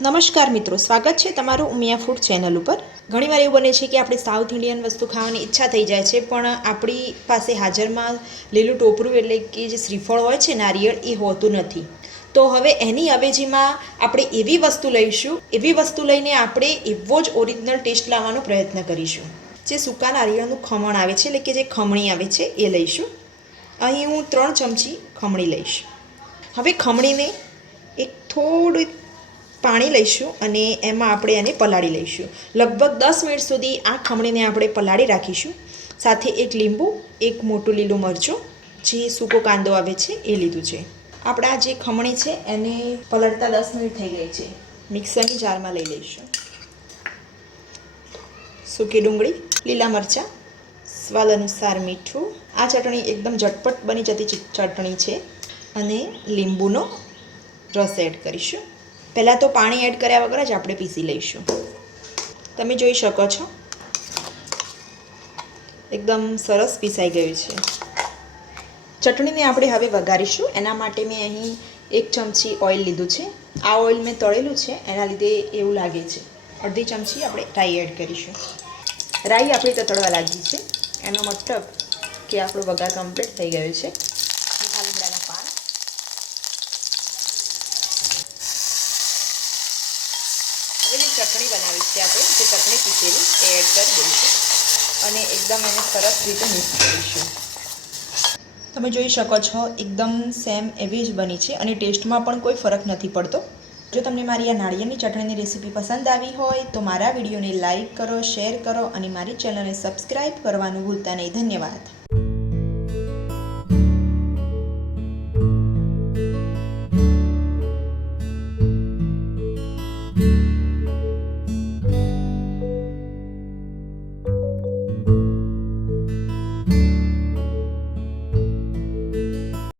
નમસ્કાર મિત્રો, સ્વાગત છે તમારું ઉમિયા ફૂડ ચેનલ ઉપર। ઘણીવાર એવું બને છે કે આપણે સાઉથ ઇન્ડિયન વસ્તુ ખાવાની ઈચ્છા થઈ જાય છે, પણ આપણી પાસે હાજરમાં લીલું ટોપરું એટલે કે જે શ્રીફળ હોય છે નારિયેળ, એ હોતું નથી। તો હવે એની અવેજીમાં આપણે એવી વસ્તુ લઈને આપણે એવો જ ઓરિજિનલ ટેસ્ટ લાવવાનો પ્રયત્ન કરીશું। જે સૂકા નારિયેળનું ખમણ આવે છે એટલે કે જે ખમણી આવે છે એ લઈશું। અહીં હું 3 ચમચી ખમણી લઈશ। હવે ખમણીને એક થોડું પાણી લઈશું અને એમાં આપણે એને પલાળી લઈશું। લગભગ 10 મિનિટ સુધી આ ખમણીને આપણે પલાળી રાખીશું। સાથે એક લીંબુ, એક મોટું લીલું મરચું, જે સૂકો કાંદો આવે છે એ લીધું છે। આપણા જે ખમણી છે એને પલળતા 10 મિનિટ થઈ ગઈ છે। મિક્સરની જારમાં લઈ લઈશું। સૂકી ડુંગળી, લીલા મરચાં, સ્વાદ અનુસાર મીઠું। આ ચટણી એકદમ ઝટપટ બની જતી ચટણી છે અને લીંબુનો રસ એડ કરીશું। પહેલાં તો પાણી એડ કર્યા વગર જ આપણે પીસી લઈશું। તમે જોઈ શકો છો એકદમ સરસ પીસાઈ ગયું છે। ચટણીને આપણે હવે વઘારીશું। એના માટે મેં અહીં 1 ચમચી ઓઇલ લીધું છે। આ ઓઇલ મેં તળેલું છે, એના લીધે એવું લાગે છે। અડધી ચમચી આપણે રાઈ એડ કરીશું। રાઈ આપણી તતડવા લાગી છે, એનો મતલબ કે આપણો વઘાર કમ્પ્લીટ થઈ ગયો છે। મીઠા લીમડાના પાન, હવે જે ચટણી બનાવી છે આપણે, જે ચટણી પીસેલી એ એડ કરી દઈશું અને એકદમ એને સરસ રીતે મિક્સ કરીશું। તમે જોઈ શકો છો એકદમ સેમ એવી જ બની છે અને ટેસ્ટમાં પણ કોઈ ફરક નથી પડતો। જો તમને મારી આ નાળિયેરની ચટણીની રેસીપી પસંદ આવી હોય તો મારા વિડીયોને લાઇક કરો, શેર કરો અને મારી ચેનલને સબસ્ક્રાઈબ કરવાનું ભૂલતા નહીં। ધન્યવાદ।